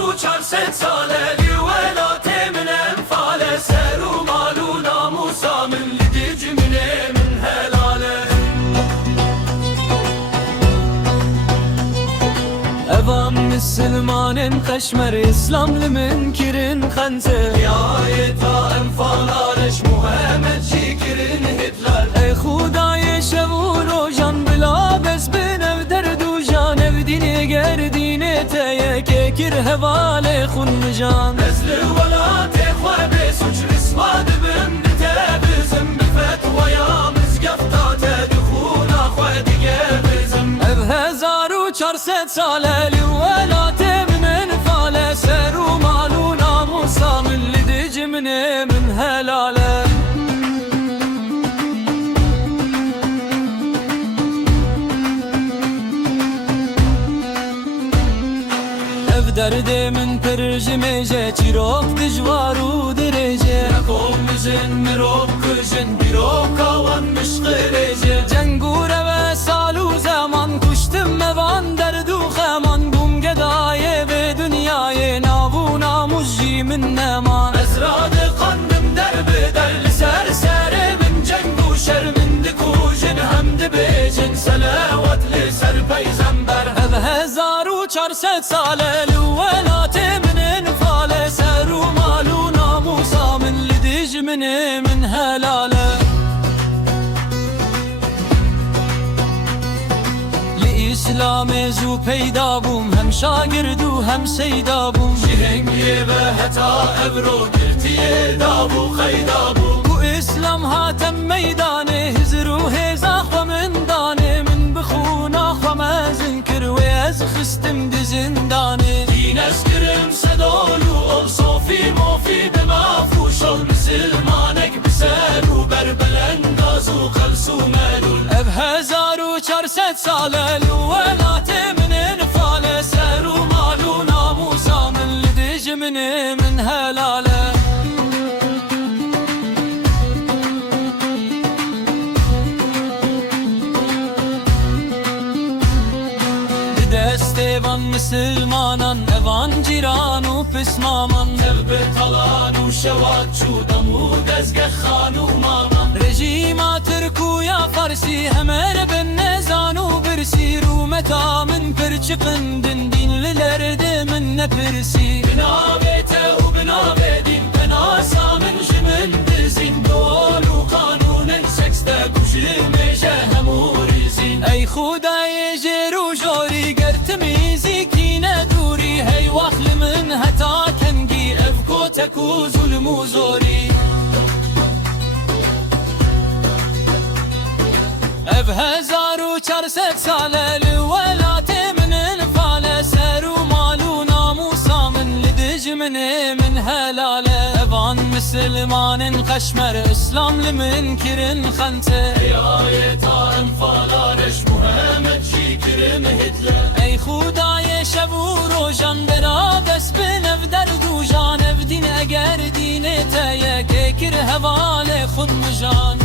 و 400 ساله لولاته من انفاله سر و مال و ناموسا من لدج من هلاله Evan Müslümanın kaşmer İslamlı münkirin khante Nihayeta enfalarış Muhammed şikirin Hitler Ey Khudayê şev û rojan bila bes binev derdu jan ev dînê ger dînê te yekê kir hevalê xûn mijan Ezli velatê xwe bê suç risma dibin dite bizim bi fetvaya mizgefta te dixûna xwe dige bizim Ev 1400 sale li welatê min enfale ser û mal û namusa min li dîc minê min helale Ev derdê min pir ji mêje çîrok dijwar û dirêje Komizin mirov kujin birov kawan mişqirêje Ceng û reve sal û zeman kuştim mevan derd û xeman bûm gedayê vê dunyayê nav û namus jî min neman Ezra diqandim derbi der li ser serê min ceng û şer min dikujin hem dibêjin selewat li ser peyzember Ev 1400 sale li welatê min enfale ser û mal û namusa min li dîj minê min helale İslamê zû peyda bûm hem şagird û hem seyda bûm Jihengiyê ve heta evro girtiyê dabû qeyda bû Bu İslam hatem meydanê hizr û hêza xwe min danê min bi xûna xwe mezin kir wê ez xistim di zindanê Dîn ez kirim sedol û ol sofî mofî dimafûş ol misilmanek bi ser û berbelengaz û qels û melûl Ev 1400 sale li welatê min enfale ser û mal û namusa min li dîj minê min helale Evan Müslümanan, evan ciran û pismaman Ev bi talan û şewat çûdam û dezgehxan û maman Rejîma Tirk û ya Farsî hemer bin nezan û birsî Rûmeta min pir çıkındin dinliler de min nepirsî Binavê te û binavê dîn penasa min ji min dizîn Dol û kanûnên seks te ku ji mêje hemû rîzîn Ey Xudayê jêr û jorî ger timîzî kîne dûrî Hey waxli min heta kengî ev kotek û zulm û zorî Ev 1400 sale li welatê min enfale ser û mal û namusa min li dîj minê min helale Evan Müslümanın kaşmer İslamlı münkirin khante Nihayeta enfalareş Muhammed şikirin Hitler Ey Khudayê şev û rojan bera bes binev derdu jan ev din eger dînê te yekê kir hevalê xûn mijan